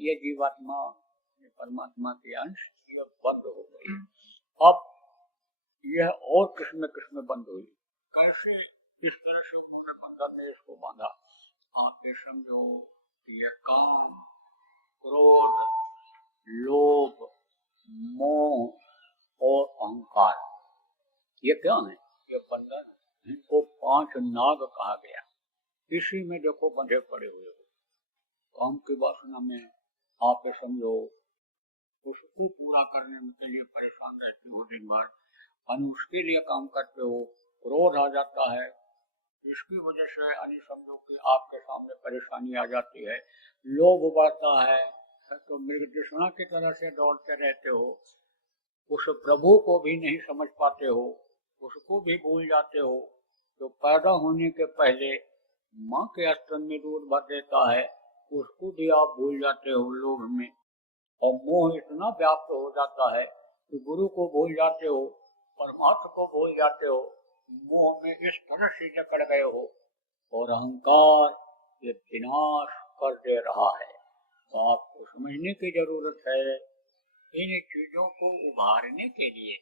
ये जीवात्मा ये परमात्मा के अंश ये बंद हो गई। अब यह और किसमें बंद हुई, कैसे इस तरह से उन्होंने बंधन में इसको बांधा। आप ये समझो ये काम, क्रोध, लोभ, मोह और अहंकार ये क्या है, ये बंधन। इनको 5 नाग कहा गया। इसी में देखो बंधे पड़े हुए हो। काम की वासना में आप ये समझो उसको पूरा करने के लिए परेशान रहते हो दिन भर, और उसके लिए काम करते हो। क्रोध आ जाता है, इसकी वजह से यानी समझो कि आपके सामने परेशानी आ जाती है। लोभ बढ़ता है तो मृग तृष्णा की तरह से दौड़ते रहते हो। उस प्रभु को भी नहीं समझ पाते हो, उसको भी भूल जाते हो। तो पैदा होने के पहले माँ के स्तन में दूध भर देता है, उसको भी आप भूल जाते हो लोभ में। और मोह इतना व्याप्त हो जाता है कि गुरु को भूल जाते हो, परमात्मा को भूल जाते हो। मोह में इस तरह से जकड़ गए हो। और अहंकार ये विनाश कर दे रहा है। तो आपको समझने की जरूरत है। इन चीजों को उभारने के लिए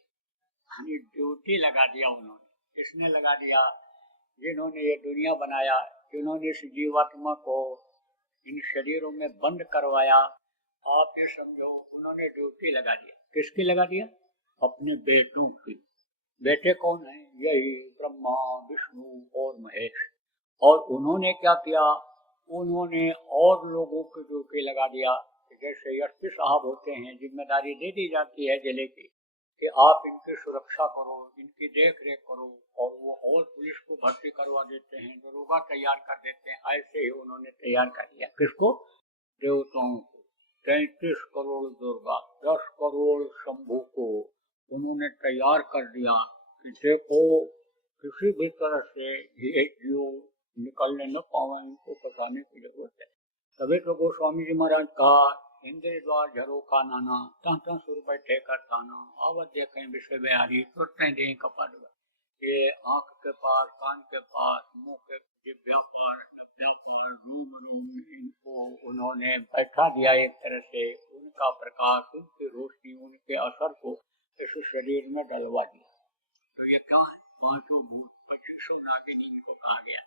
ड्यूटी लगा दिया उन्होंने। किसने लगा दिया? जिन्होंने ये दुनिया बनाया, जिन्होंने इस जीवात्मा को इन शरीरों में बंद करवाया, आप ये समझो उन्होंने ड्यूटी लगा दिया। किसकी लगा दिया? अपने बेटों की। बेटे कौन है? यही ब्रह्मा, विष्णु और महेश। और उन्होंने क्या किया? उन्होंने और लोगों की ड्यूटी लगा दिया। जैसे एसपी साहब होते हैं, जिम्मेदारी दे दी जाती है जिले की कि आप इनकी सुरक्षा करो, इनकी देख रेख करो। और वो और पुलिस को भर्ती करवा देते हैं, दरोगा तैयार कर देते हैं। ऐसे ही उन्होंने तैयार कर दिया। किसको? देवताओं को। 33 करोड़ दुर्गा, 10 करोड़ शंभू को उन्होंने तैयार कर दिया कि देखो किसी भी तरह से ये जीव निकलने न पावे, इनको बचाने की जरूरत है। तभी तो गोस्वामी जी महाराज कहा, इंद्र द्वार झरो का नाना, तह सुर बैठे कर ताना, आवत देखें विषय बिहारी, तुरते दें कपट। ये आंख के पास, कान के पास, मुंह के जिभ्या पार, रूम इनको उन्होंने बैठा दिया एक तरह से। उनका प्रकाश, उनकी रोशनी, उनके असर को इस शरीर में डलवा दिया। तो ये क्या है? 5 भूत 25 नागिनी को कहा गया।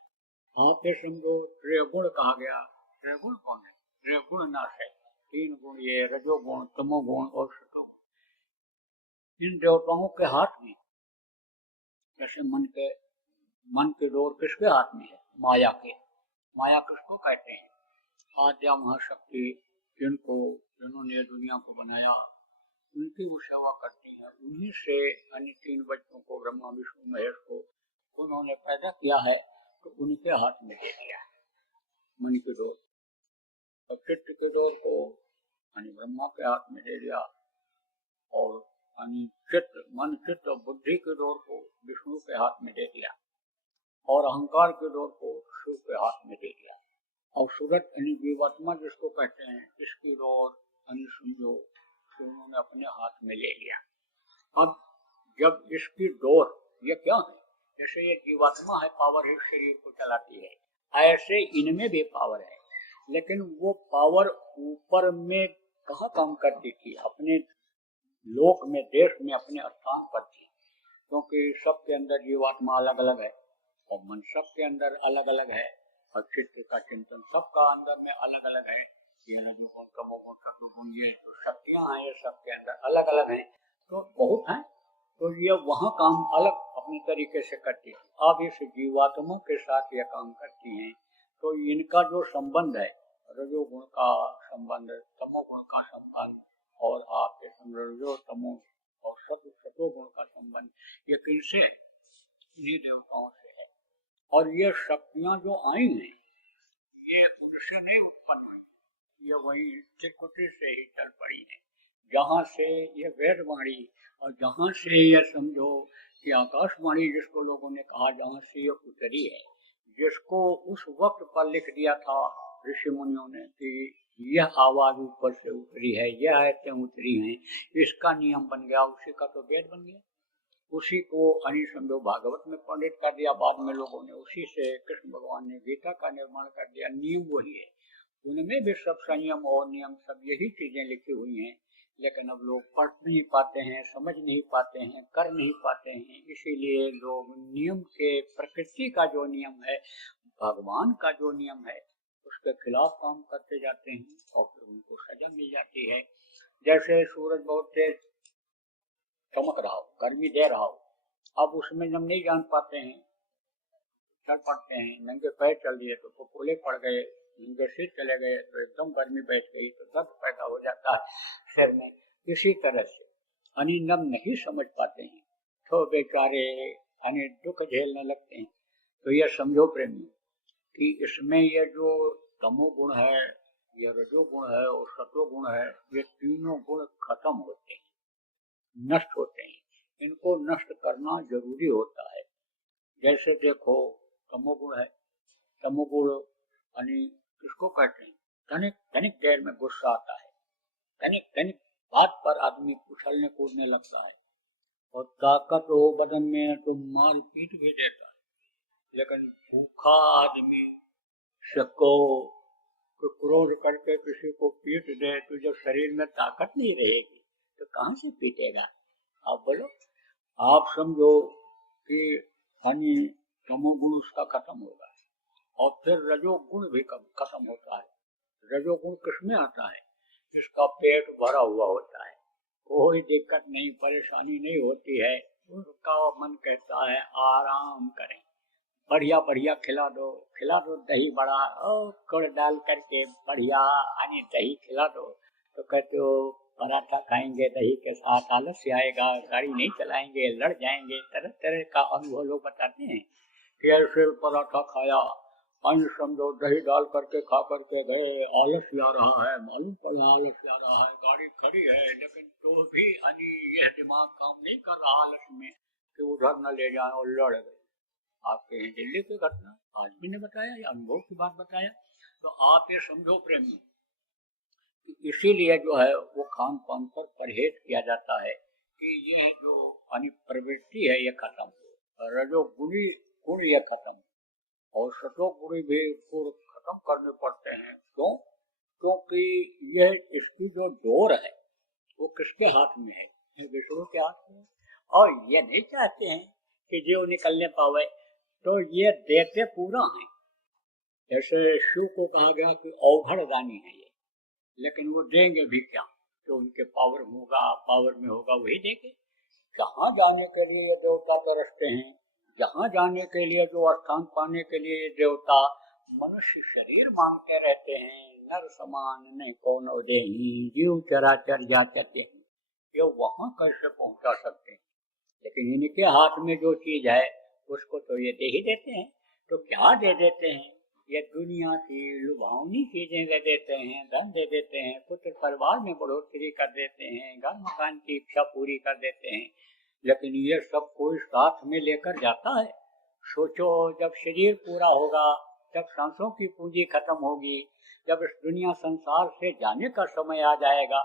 आप ये समझो त्रिगुण कहा गया। त्रिगुण कौन है? त्रिगुण नाश है। 3 गुण, ये रजोगुण, तमोगुण और सतोगुण। इन देवताओं के हाथ में, जैसे मन के डोर किसके हाथ में है? माया के। माया किसको कहते हैं? आद्या महाशक्ति, जिन्होंने दुनिया को बनाया, उनकी वो सेवा करती है। उन्हीं से अन्य 3 बच्चों को, ब्रह्मा, विष्णु, महेश को उन्होंने पैदा किया है। तो उनके हाथ में दे दिया मन के डोर। और चित्त के डोर को ब्रह्मा के हाथ में दे दिया। और चित्त, मन, चित्त और बुद्धि के डोर को विष्णु के हाथ में दे दिया। और अहंकार के डोर को शिव के हाथ में दे दिया। और सूरत जीवात्मा जिसको कहते हैं, इसकी डोर समझो कि उन्होंने अपने हाथ में ले लिया। अब जब इसकी डोर, ये क्या है? जैसे ये जीवात्मा है, पावर है, शरीर को चलाती है, ऐसे इनमें भी पावर है। लेकिन वो पावर ऊपर में कहाँ काम करती थी? अपने लोक में, देश में, अपने स्थान पर थी। क्योंकि सबके अंदर जीवात्मा अलग अलग है और मन सबके अंदर अलग अलग है। और चित्त का चिंतन सबका अंदर में अलग अलग है। ये शक्तियां हैं, ये सबके अंदर अलग अलग है। तो बहुत है, तो ये वहाँ काम अलग अपने तरीके से करती है। अब इस जीवात्मा के साथ ये काम करती हैं। तो इनका जो संबंध है, रजोगुण का संबंध, तमोगुण का संबंध, और आपके रजो तमो और सतोगुण का संबंध, ये किनसे? इन्हीं देवताओं से है। और ये शक्तियां जो आई हैं, ये उनसे नहीं उत्पन्न हुई, ये वही चिरकुटी से ही चल पड़ी है। जहाँ से ये वेदवाणी, और जहाँ से ये समझो कि आकाशवाणी जिसको लोगों ने कहा, जहाँ से ये उतरी है, जिसको उस वक्त पर लिख दिया था ऋषि मुनियों ने कि यह आवाज ऊपर से उतरी है, यह आयतें उतरी हैं, इसका नियम बन गया, उसी का तो वेद बन गया। उसी को समझो भागवत में पंडित कर दिया बाद में लोगों ने, उसी से कृष्ण भगवान ने गीता का निर्माण कर दिया। नियम वही है, उनमें भी सब संयम और नियम सब यही चीजें लिखी हुई हैं, लेकिन अब लोग पढ़ नहीं पाते हैं, समझ नहीं पाते हैं, कर नहीं पाते हैं। इसीलिए लोग नियम के, प्रकृति का जो नियम है, भगवान का जो नियम है, उसके खिलाफ काम करते जाते हैं और फिर उनको सजा मिल जाती है। जैसे सूरज बहुत तेज चमक रहा हो, गर्मी दे रहा हो, अब उसमें जब नहीं जान पाते हैं, चल पड़ते हैं, नंगे पैर चल दिए तो फफोले पड़ गए, नंगे सिर चले गए तो एकदम गर्मी बैठ गई तो दर्द पैदा हो जाता है सिर में। इसी तरह से अनिंदम नहीं समझ पाते हैं तो बेचारे दुख झेलने लगते हैं। तो यह समझो प्रेमी कि इसमें ये जो तमोगुण है, ये रजोगुण है और सतोगुण है, ये तीनों गुण खत्म होते हैं, नष्ट होते हैं। इनको नष्ट करना जरूरी होता है। जैसे देखो तमोगुण है, तमोगुण यानी किसको कहते हैं, तनिक तनिक देर में गुस्सा आता है, तनिक तनिक बात पर आदमी उछलने कूदने लगता है, और ताकत हो बदन में तो मार पीट भी देता है। लेकिन भूखा आदमी सबको क्रोध करके किसी को पीट दे तो जब शरीर में ताकत नहीं रहेगी तो कहां से पीटेगा? आप बोलो, आप समझो कि हानि तमोगुण उसका खत्म होगा और फिर रजोगुण भी खत्म होता है। रजोगुण किसमें आता है? जिसका पेट भरा हुआ होता है, कोई दिक्कत नहीं, परेशानी नहीं होती है, उसका मन कहता है आराम करें, बढ़िया बढ़िया खिला दो दही बड़ा और गुड़ डाल करके बढ़िया यानी दही खिला दो तो कहते हो पराठा खाएंगे दही के साथ, आलस्य आएगा, गाड़ी नहीं चलाएंगे, लड़ जाएंगे। तरह तरह का अनुभव लोग बताते हैं कि ऐसे पराठा खाया, अन्य समझो दही डाल करके खा करके गए, आलस्य आ रहा है, मालूम पड़ा आलस्य आ रहा है, गाड़ी खड़ी है लेकिन तो भी यह दिमाग काम नहीं कर रहा आलस्य में कि उधर न ले जाए और लड़ गए। आपके यहाँ दिल्ली की घटना आदमी ने बताया या अनुभव की बात बताया। तो आप ये समझो प्रेमी कि इसीलिए जो है वो खान पान पर परहेज किया जाता है कि ये जो प्रवृत्ति है ये खत्म हो, रजोगुणी गुण ये खत्म हो और सतोगुणी भी गुण खत्म करने पड़ते हैं। क्यों? क्योंकि यह इसकी जो डोर है वो किसके हाथ में है? विष्णु के हाथ में। और ये नहीं चाहते हैं कि जो निकलने पावे, तो ये देते पूरा है। जैसे शिव को कहा गया कि अवघड़ दानी है ये, लेकिन वो देंगे भी क्या? जो उनके पावर में होगा वही देंगे। जहाँ जाने के लिए ये देवता तरसते हैं, जहाँ जाने के लिए जो स्थान पाने के लिए ये देवता मनुष्य शरीर मांगते रहते हैं, नर समान नहीं कोनो देहि जीव चराचर जाचते हैं, ये वहाँ कैसे पहुंचा सकते हैं? लेकिन इनके हाथ में जो चीज है उसको तो ये दे ही देते हैं। तो क्या दे देते हैं? ये दुनिया की लुभावनी चीजें दे देते हैं, धन दे देते हैं, पुत्र परिवार में बढ़ोतरी कर देते हैं, घर मकान की इच्छा पूरी कर देते हैं। लेकिन ये सब कोई साथ में लेकर जाता है? सोचो, जब शरीर पूरा होगा, जब सांसों की पूंजी खत्म होगी, जब इस दुनिया संसार से जाने का समय आ जाएगा,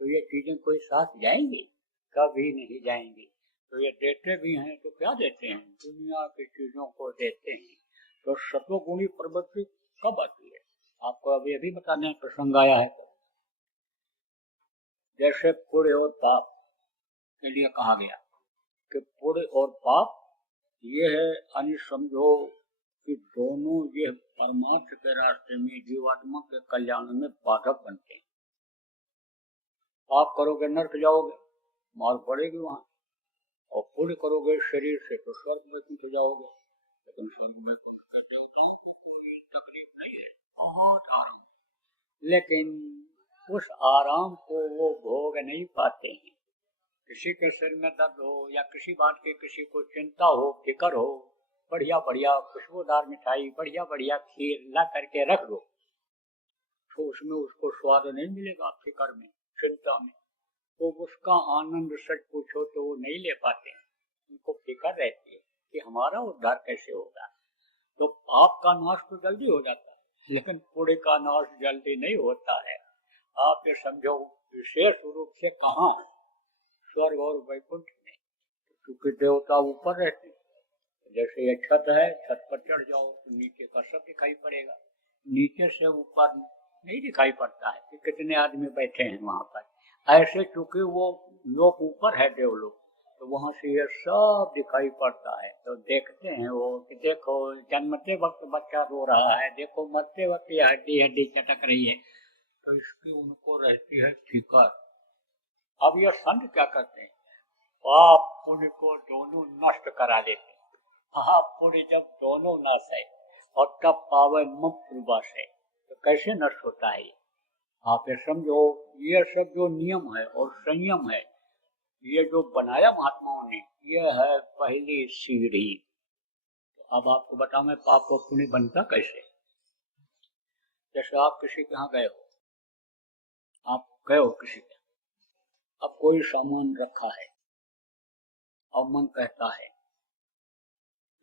तो ये चीजें कोई साथ जाएंगी? कभी नहीं जाएंगी। तो ये देते भी हैं तो क्या देते हैं? दुनिया की चीजों को देते हैं। तो सत्वगुणी प्रवृत्ति कब आती है? आपको अभी बताने प्रसंग आया है। तो जैसे पुण्य और पाप के लिए कहा गया कि पुण्य और पाप ये है समझो कि दोनों ये परमार्थ के रास्ते में जीवात्मा के कल्याण में बाधक बनते हैं। पाप करोगे नर्क जाओगे, मार पड़ेगी वहां, और पुण्य करोगे शरीर से तो स्वर्ग में पहुंच जाओगे। लेकिन स्वर्ग में तो देवताओं को कोई तकलीफ नहीं है, बहुत आराम। लेकिन उस आराम को वो भोग नहीं पाते हैं। किसी के सिर में दर्द हो या किसी बात की किसी को चिंता हो, फिक्र हो, बढ़िया बढ़िया खुशबूदार मिठाई, बढ़िया बढ़िया खीर ला करके रख दो, तो उसमें उसको स्वाद नहीं मिलेगा। फिक्र में, चिंता में, तो उसका आनंद सच पूछो तो वो नहीं ले पाते। उनको फिक्र रहती है कि हमारा उद्धार कैसे होगा। तो पाप का नाश तो जल्दी हो जाता है, लेकिन पुण्य का नाश जल्दी नहीं होता है। आप ये समझो विशेष रूप से कहाँ, स्वर्ग और वैकुंठ में, क्योंकि देवता ऊपर रहते हैं। जैसे ये छत है, छत पर चढ़ जाओ तो नीचे का सब दिखाई पड़ेगा, नीचे से ऊपर नहीं दिखाई पड़ता है कि कितने आदमी बैठे हैं वहां पर। ऐसे चूंकि वो लोग ऊपर है देवलोक, तो वहां से ये सब दिखाई पड़ता है। तो देखते हैं वो कि देखो जन्मते वक्त बच्चा रो रहा है, देखो मरते वक्त ये हड्डी हड्डी चटक रही है, तो इसकी उनको रहती है फिकर। अब ये संत क्या करते हैं, पाप पुण्य को दोनों नष्ट करा देते हैं। पाप पुण्य जब दोनों नष्ट है और तब पावन मुक्त रूपास है, तो कैसे नष्ट होता है ये? आप ये समझो, ये सब जो नियम है और संयम है, ये जो बनाया महात्माओं ने, ये है पहली सीढ़ी। तो अब आपको बताऊं मैं पाप और पुण्य बनता कैसे। जैसे आप किसी के यहाँ गए हो, आप गए हो किसी के, अब कोई सामान रखा है और मन कहता है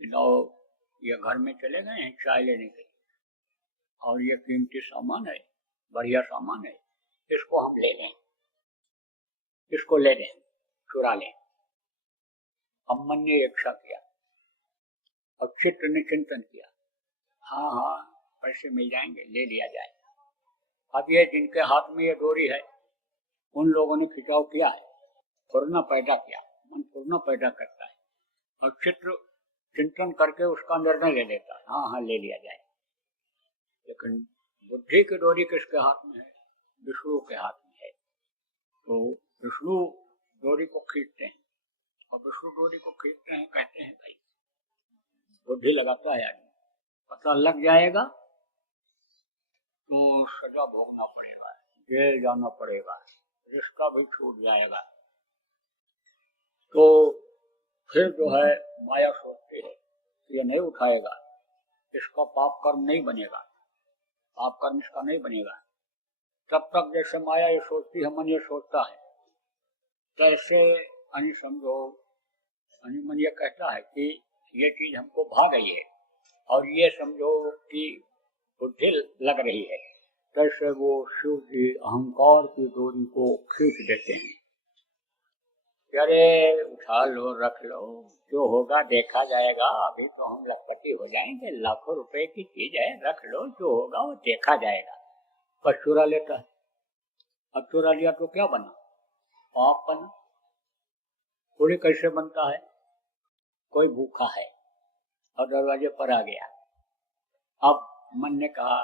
लो ये घर में चले गए हैं चाय लेने के लिए, और ये कीमती सामान है, बढ़िया सामान है, इसको हम ले लें, इसको ले लें, चुरा लें। अब मन ने इच्छा किया और चित्त ने चिंतन किया, हाँ हाँ पैसे मिल जाएंगे, ले लिया जाए। अब ये जिनके हाथ में ये डोरी है, उन लोगों ने खिंचाव किया है, फुरना पैदा किया, मन फुरना पैदा करता है और चित्त चिंतन करके उसका निर्णय ले लेता है, हाँ हाँ ले लिया जाए। लेकिन बुद्धि की डोरी किसके हाथ में है? विष्णु के हाथ में है। तो विष्णु डोरी को खींचते हैं, और विष्णु डोरी को खींचते हैं, कहते हैं भाई बुद्धि लगाता है आदमी, पता लग जाएगा तो सजा भोगना पड़ेगा, जेल जाना पड़ेगा, रिश्ता भी छूट जाएगा। तो फिर जो है माया सोचती है ये नहीं उठाएगा, इसका पाप कर्म नहीं बनेगा, पाप कर्म इसका नहीं बनेगा। तब तक जैसे माया ये सोचती है, मन ये सोचता है, कैसे अनि समझो, अनि मन ये कहता है कि ये चीज हमको भा गई है, और ये समझो कि बुद्धि लग रही है, कैसे वो शिव जी अहंकार की डोरी को खींच देते हैं। अरे उठा लो, रख लो, जो होगा देखा जाएगा, अभी तो हम लखपति हो जाएंगे, लाखों रुपए की चीज है, रख लो, जो होगा वो देखा जाएगा। पर चुरा लेता है। अब चुरा लिया तो क्या बना? पाप बना। पूरी कैसे बनता है? कोई भूखा है और दरवाजे पर आ गया, अब मन ने कहा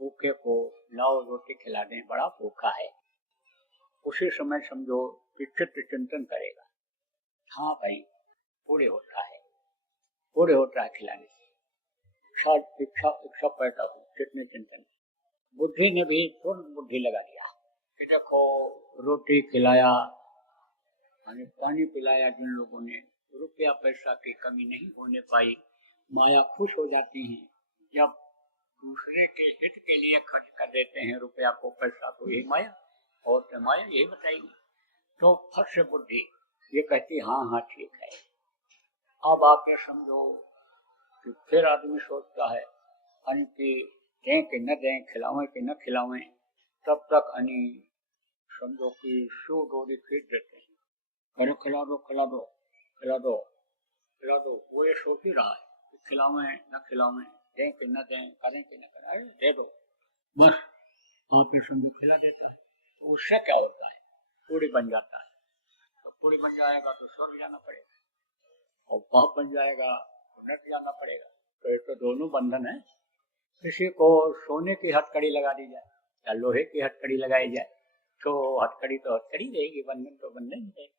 भूखे को लाओ रोटी खिला दें, बड़ा भूखा है। उसी समय समझो चित्त चिंतन करेगा, हाँ भाई पूरे होता है, पूरे होता है खिलाने से, इच्छा पैदा हो, चित्त में चिंतन। बुद्धि ने भी पूर्ण बुद्धि लगा दिया कि देखो रोटी खिलाया, पानी पिलाया, जिन लोगों ने रुपया पैसा की कमी नहीं होने पाई। माया खुश हो जाती है जब दूसरे के हित के लिए खर्च कर देते हैं रुपया को, पैसा को, यही माया और तो माया यही बताएगी। तो फट से बुद्धि ये कहती हाँ हाँ ठीक है। अब आप ये समझो कि फिर आदमी सोचता है अनि कि दें कि न दें, खिलावें कि न खिलावें। तब तक अनि समझो कि शो डोरी खींच देते हैं, अरे खिला दो खिला दो खिला दो खिला दो। वो ये सोच ही रहा है कि खिलावें न खिलावें, दें कि न दें, करें कि न करें, दे दो बस। आप ये समझो खिला देता है, तो उससे क्या होता है? पूरी बन जाता है। तो पूरी बन जाएगा तो स्वर्ग जाना पड़ेगा, और पाप बन जाएगा तो नरक जाना पड़ेगा। तो ये तो दोनों बंधन है। किसी को सोने की हथकड़ी लगा दी जाए या लोहे की हथकड़ी लगाई जाए, तो हथकड़ी तो हथकड़ी रहेगी, बंधन तो बंधन ही रहेगी।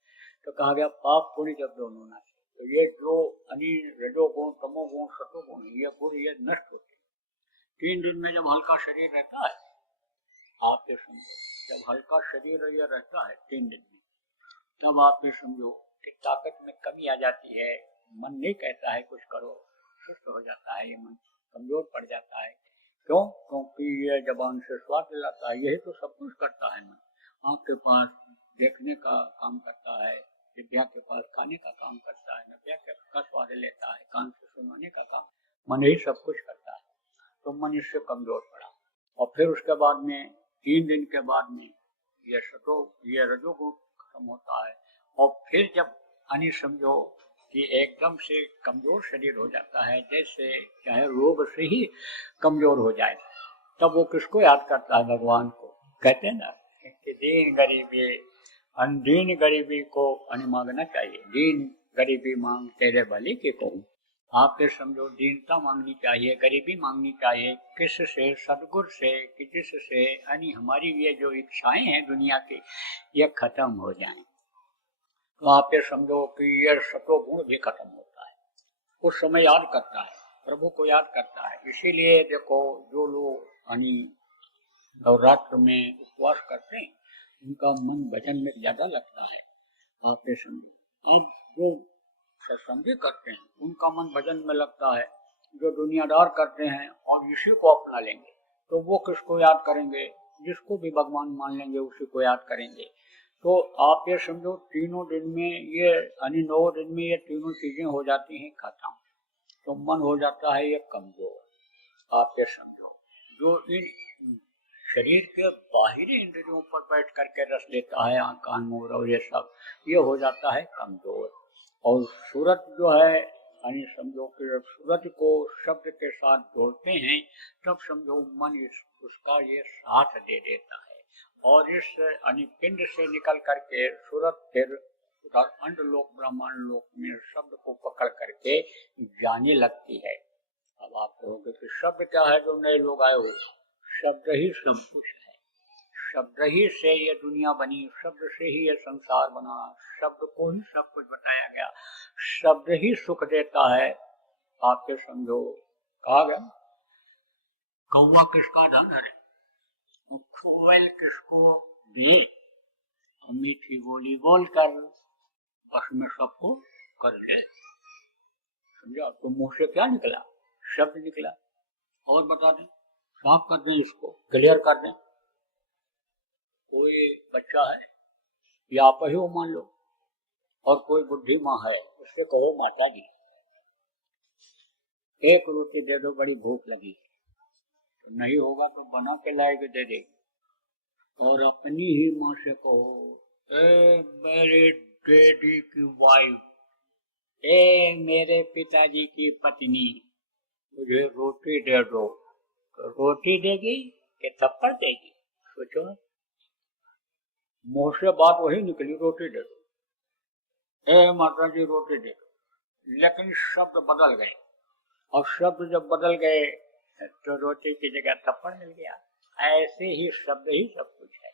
तो कहा गया पाप पुण्य जब दोनों ना, तो ये जो अनि रजोगुण तमोगुण सतोगुण, ये पूरी ये नष्ट होते हैं। 3 दिन में जब हल्का शरीर रहता है, आप ये समझो जब हल्का शरीर ये रहता है 3 दिन में, तब आप ये समझो कि ताकत में कमी आ जाती है। मन नहीं कहता है कुछ करो, सुस्त हो जाता है, ये मन कमजोर पड़ जाता है। क्यों? क्योंकि ये जबान से स्वाद दिलाता है, यही तो सब कुछ करता है मन। आँख के पास देखने का काम करता है, विद्या के पास खाने का काम करता है, नव्या का स्वाद लेता है, कान से सुनाने का काम, मन ही सब कुछ करता है। तो मन इससे कमजोर पड़ा, और फिर उसके बाद में 3 दिन के बाद में ये रजोगुण खत्म होता है। और फिर जब अनि समझो कि एकदम से कमजोर शरीर हो जाता है, जैसे चाहे रोग से ही कमजोर हो जाए, तब वो किसको याद करता है? भगवान को। कहते हैं ना कि दीन गरीबी, दीन गरीबी को मांगना चाहिए। दीन गरीबी मांग तेरे भले के कहूँ। आपके समझो दीनता मांगनी चाहिए, गरीबी मांगनी चाहिए। किससे? सदगुरु से कि जिससे हमारी ये जो इच्छाएं हैं दुनिया की, ये खत्म हो जाएं। तो आप ये समझो कि ये सतो गुण भी खत्म होता है। उस समय याद करता है, प्रभु को याद करता है। इसीलिए देखो जो लोग नवरात्र में उपवास करते हैं, उनका मन भजन में ज्यादा लगता है। आप ये समझो, आप जो सत्संग भी करते हैं उनका मन भजन में लगता है। जो दुनियादार करते हैं और इसी को अपना लेंगे, तो वो किसको याद करेंगे? जिसको भी भगवान मान लेंगे उसी को याद करेंगे। तो आप ये समझो तीनों दिन में ये 9 दिन में ये तीनों चीजें हो जाती हैं खत्म, तो मन हो जाता है ये कमजोर। आप ये समझो जो इन शरीर के बाहरी इंद्रियों पर बैठ करके रस लेता है, आँख कान मुंह और ये सब, ये हो जाता है कमजोर। और सूरत जो है समझो कि जब सूरत को शब्द के साथ जोड़ते हैं, तब समझो मन उसका ये साथ दे देता है। और इस पिंड से निकल करके सूरत फिर अंड लोक ब्रह्मांड लोक में शब्द को पकड़ करके जाने लगती है। अब आप कहोगे कि शब्द क्या है? जो नए लोग आए हुए, शब्द ही सब कुछ है। शब्द ही से ये दुनिया बनी, शब्द से ही ये संसार बना, शब्द को ही सब कुछ बताया गया, शब्द ही सुख देता है। आपके समझो कहा गया कौवा किसका धन है, कोयल किसको दिए, मीठी बोली बोलकर बस में सबको कर ले। समझा? तो मुंह से क्या निकला? शब्द निकला। और बता दें, साफ कर दें, इसको क्लियर कर दें। कोई बच्चा है या आप ही हो मान लो, और कोई बुढ़ी माँ है, उसको कहो माता जी एक रोटी दे दो, बड़ी भूख लगी। तो नहीं होगा तो बना के लाएगी, दे देगी। और अपनी ही माँ से कहो, ए मेरे डैडी की वाइफ, ए मेरे पिताजी की पत्नी, मुझे रोटी दे दो। तो रोटी देगी कि थप्पड़ देगी? सोचो। मुंह से बात वही निकली, रोटी दे दो। ए माता जी रोटी दे दो, लेकिन शब्द बदल गए। और शब्द जब बदल गए तो रोटी की जगह थप्पड़ मिल गया। ऐसे ही शब्द ही सब कुछ है।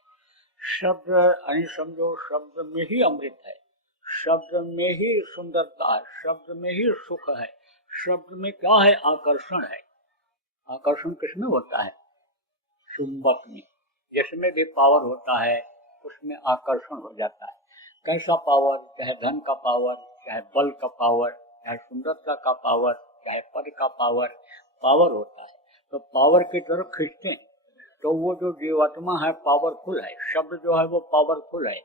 शब्द समझो शब्द में ही अमृत है, शब्द में ही सुंदरता है, शब्द में ही सुख है। शब्द में क्या है? आकर्षण है। आकर्षण किसमें होता है? चुंबक में। जिसमें भी पावर होता है उसमें आकर्षण हो जाता है। कैसा पावर? चाहे धन का पावर, चाहे बल का पावर, चाहे सुंदरता का पावर, चाहे पद का पावर, पावर होता है। तो पावर की तरफ खींचते हैं। तो वो जो जीवात्मा है पावरफुल है, शब्द जो है वो पावरफुल है।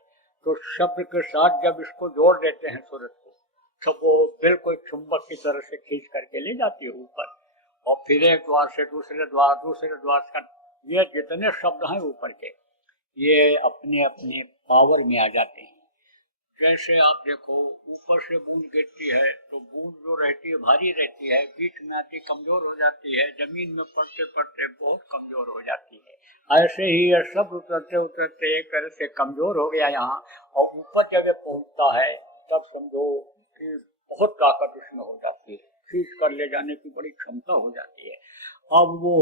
तो शब्द के साथ जब इसको जोड़ देते हैं सूरत को, तो वो बिल्कुल चुंबक की तरह से खींच करके ले जाती है ऊपर। और फिर एक द्वार से दूसरे द्वार, दूसरे द्वार का, ये जितने शब्द हैं ऊपर के, ये अपने अपने पावर में आ जाते हैं। जैसे आप देखो ऊपर से बूंद गिरती है तो बूंद जो रहती है भारी रहती है, बीच में आती कमजोर हो जाती है, जमीन में पड़ते पड़ते बहुत कमजोर हो जाती है। ऐसे ही ये सब उतरते उतरते एक तरह से कमजोर हो गया यहाँ, और ऊपर जब पहुंचता है तब समझो कि बहुत ताकत इसमें हो जाती है, खींच कर ले जाने की बड़ी क्षमता हो जाती है। अब वो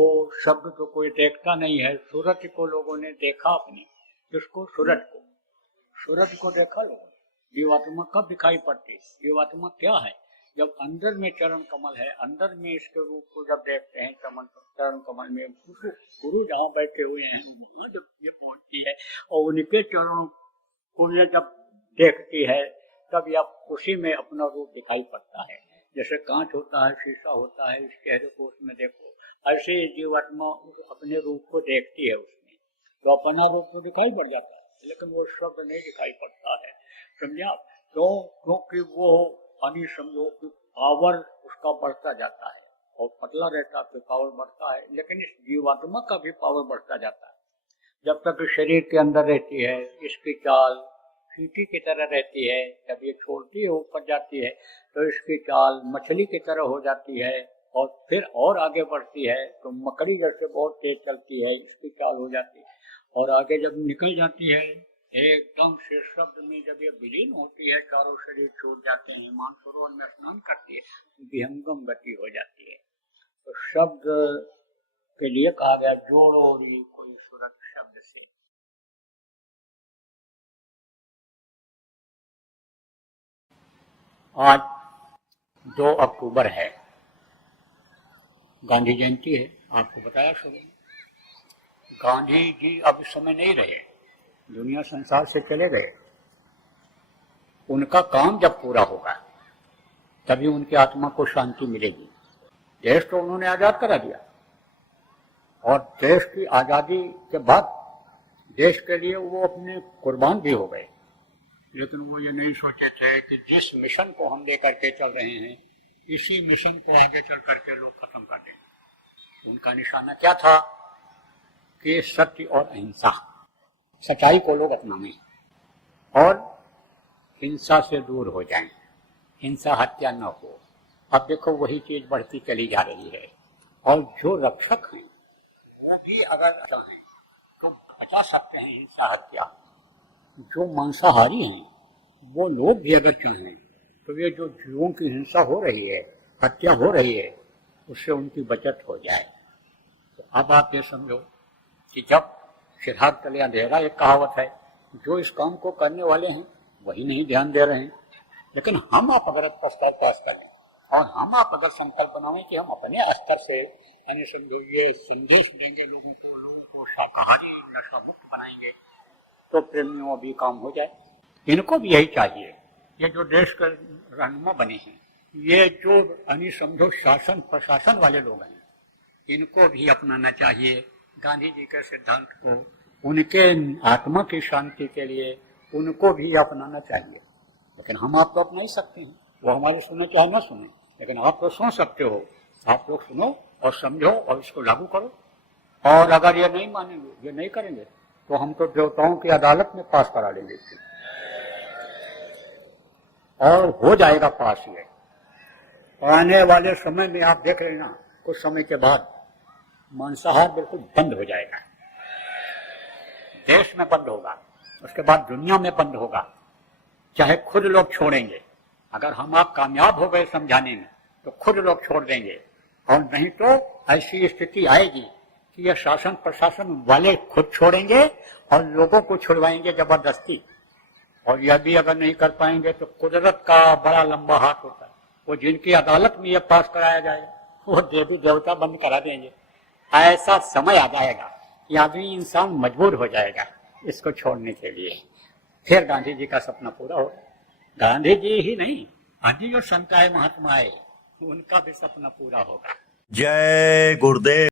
शब्द तो कोई देखता नहीं है। सूरज को लोगों ने देखा अपनी, किसको? सूरज को। सूरज को देखा लोगों। जीवात्मा कब दिखाई पड़ती? जीवात्मा क्या है? जब अंदर में चरण कमल है, अंदर में इसके रूप को जब देखते हैं, चरण कमल में गुरु जहाँ बैठे हुए हैं वहां जब ये पहुंचती है और उनके चरणों को ये जब देखती है, तब यह उसी में अपना रूप दिखाई पड़ता है। जैसे कांच होता है, शीशा होता है, इस चेहरे को उसमें देखो, ऐसे जीवात्मा अपने रूप को देखती है उसमें, तो अपना रूप तो दिखाई पड़ जाता है, लेकिन वो शब्द नहीं दिखाई पड़ता है। समझा? तो क्योंकि वो समझो कि पावर उसका बढ़ता जाता है, और पतला रहता है तो पावर बढ़ता है, लेकिन इस जीवात्मा का भी पावर बढ़ता जाता है। जब तक शरीर के अंदर रहती है, इसकी चाल चींटी की तरह रहती है। जब ये छोड़ती है ऊपर जाती है तो इसकी चाल मछली की तरह हो जाती है, और फिर और आगे बढ़ती है तो मकड़ी जैसे बहुत तेज चलती है, इसकी चाल हो जाती है, और आगे जब निकल जाती है एकदम से शब्द में जब ये विलीन होती है, चारों शरीर छूट जाते हैं, मानसरोवर में स्नान करती है, विहंगम गति हो जाती है। तो शब्द के लिए कहा गया जोड़ो रे कोई सूरत शब्द से। आज 2 अक्टूबर है, गांधी जयंती है। आपको बताया शुरू, गांधी जी अब इस समय नहीं रहे, दुनिया संसार से चले गए। उनका काम जब पूरा होगा तभी उनकी आत्मा को शांति मिलेगी। देश तो उन्होंने आजाद करा दिया, और देश की आजादी के बाद देश के लिए वो अपने कुर्बान भी हो गए। लेकिन वो ये नहीं सोचे थे कि जिस मिशन को हम लेकर के चल रहे हैं, इसी मिशन को आगे चल करके लोग खत्म कर देंगे। उनका निशाना क्या था कि सत्य और अहिंसा, सच्चाई को लोग अपनाएं और हिंसा से दूर हो जाएं, हिंसा हत्या न हो। अब देखो वही चीज बढ़ती चली जा रही है, और जो रक्षक हैं वो भी अगर चाहें तो बचा सकते हैं हिंसा हत्या। जो मांसाहारी हैं वो लोग भी अगर चाहें तो ये जो जीवों की हिंसा हो रही है, हत्या हो रही है, उससे उनकी बचत हो जाए। तो अब आप ये समझो कि जब चिराग तले अंधेरा, एक कहावत है, जो इस काम को करने वाले हैं वही नहीं ध्यान दे रहे हैं। लेकिन हम आप अगर स्तर पास करें और हम आप अगर संकल्प बनाएं कि हम अपने स्तर से यानी समझो ये संदेश देंगे लोगों को शाकाहारी नशा मुक्त बनाएंगे, तो प्रेमियों भी काम हो जाए। इनको भी यही चाहिए। ये जो देश के रहनुमा बने हैं, ये जो यानी समझो शासन प्रशासन वाले लोग हैं, इनको भी अपनाना चाहिए गांधी जी के सिद्धांत को। उनके आत्मा की शांति के लिए उनको भी अपनाना चाहिए। लेकिन हम आप तो अपना ही सकते हैं, वो हमारे सुने चाहे ना सुने, लेकिन आप तो सुन सकते हो। आप लोग सुनो और समझो और इसको लागू करो। और अगर ये नहीं मानेंगे, ये नहीं करेंगे, तो हम तो देवताओं की अदालत में पास करा लेंगे, और हो जाएगा पास। ये आने वाले समय में आप देख लेना, कुछ समय के बाद मांसाहार बिल्कुल बंद हो जाएगा, देश में बंद होगा, उसके बाद दुनिया में बंद होगा, चाहे खुद लोग छोड़ेंगे। अगर हम आप कामयाब हो गए समझाने में तो खुद लोग छोड़ देंगे, और नहीं तो ऐसी स्थिति आएगी कि यह शासन प्रशासन वाले खुद छोड़ेंगे और लोगों को छुड़वाएंगे जबरदस्ती। और यह भी अगर नहीं कर पाएंगे तो कुदरत का बड़ा लंबा हाथ होता है, वो जिनकी अदालत में यह पास कराया जाए वो देवी देवता बंद करा देंगे। ऐसा समय आ जाएगा कि आदमी इंसान मजबूर हो जाएगा इसको छोड़ने के लिए। फिर गांधी जी का सपना पूरा होगा। गांधी जी ही नहीं, अन्य जो संत आए महात्मा आए, उनका भी सपना पूरा होगा। जय गुरुदेव।